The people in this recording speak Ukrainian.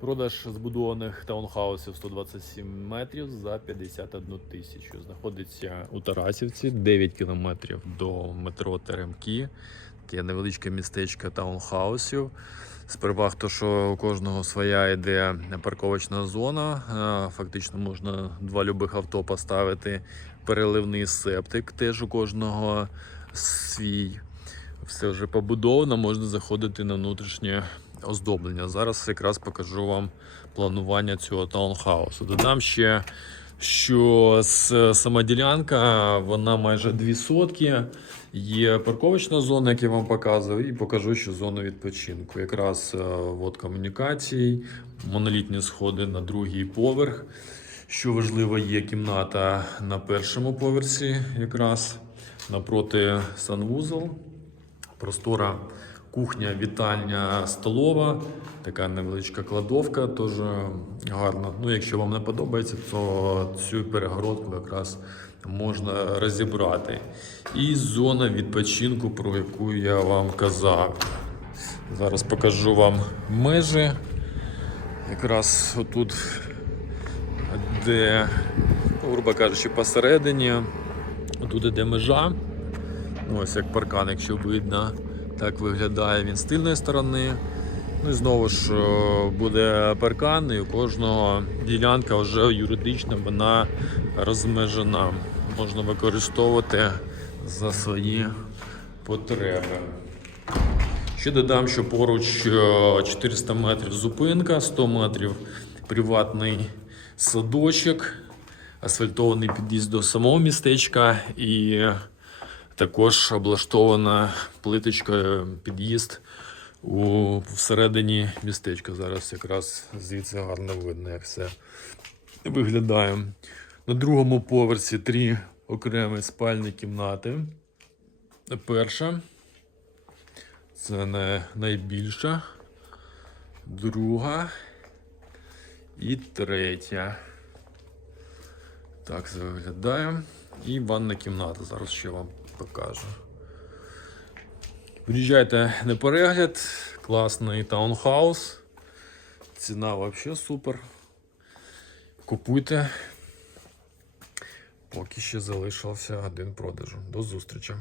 Продаж збудованих таунхаусів 127 метрів за 51 тисячу. Знаходиться у Тарасівці 9 кілометрів до метро Теремки. Таке невеличке містечко таунхаусів. З переваг, то, що у кожного своя йде парковочна зона. Фактично можна два любих авто поставити. Переливний септик теж у кожного свій. Все вже побудовано, можна заходити на внутрішнє оздоблення. Зараз якраз покажу вам планування цього таунхаусу. Додам ще, що сама ділянка вона майже 2 сотки. Є парковочна зона, як я вам показував, і покажу ще зону відпочинку. Якраз е, от комунікацій, монолітні сходи на другий поверх. Що важливо, є кімната на першому поверсі, якраз напроти санвузол. Простора кухня, вітальня, столова, така невеличка кладовка, теж гарно. Ну, якщо вам не подобається, то цю перегородку якраз можна розібрати. І зона відпочинку, про яку я вам казав. Зараз покажу вам межі. Якраз отут, де, грубо кажучи, посередині, тут іде межа. Ось як паркан, якщо видно, так виглядає він з тильної сторони. Ну і знову ж е, буде паркан, і у кожного ділянка вже юридично вона розмежена. Можна використовувати за свої потреби. Ще додам, що поруч е, 400 метрів зупинка, 100 метрів приватний садочок, асфальтований під'їзд до самого містечка і також облаштована плиточка під'їзд у всередині містечка. Зараз якраз звідси гарно видно, як все виглядає. На другому поверсі три окремі спальні кімнати. Перша це не найбільша, друга і третя. Так це виглядає. І ванна кімната. Зараз ще вам покажу. Приїжджайте на перегляд. Класний таунхаус. Ціна взагалі супер. Купуйте. Поки ще залишився один продажу. До зустрічі.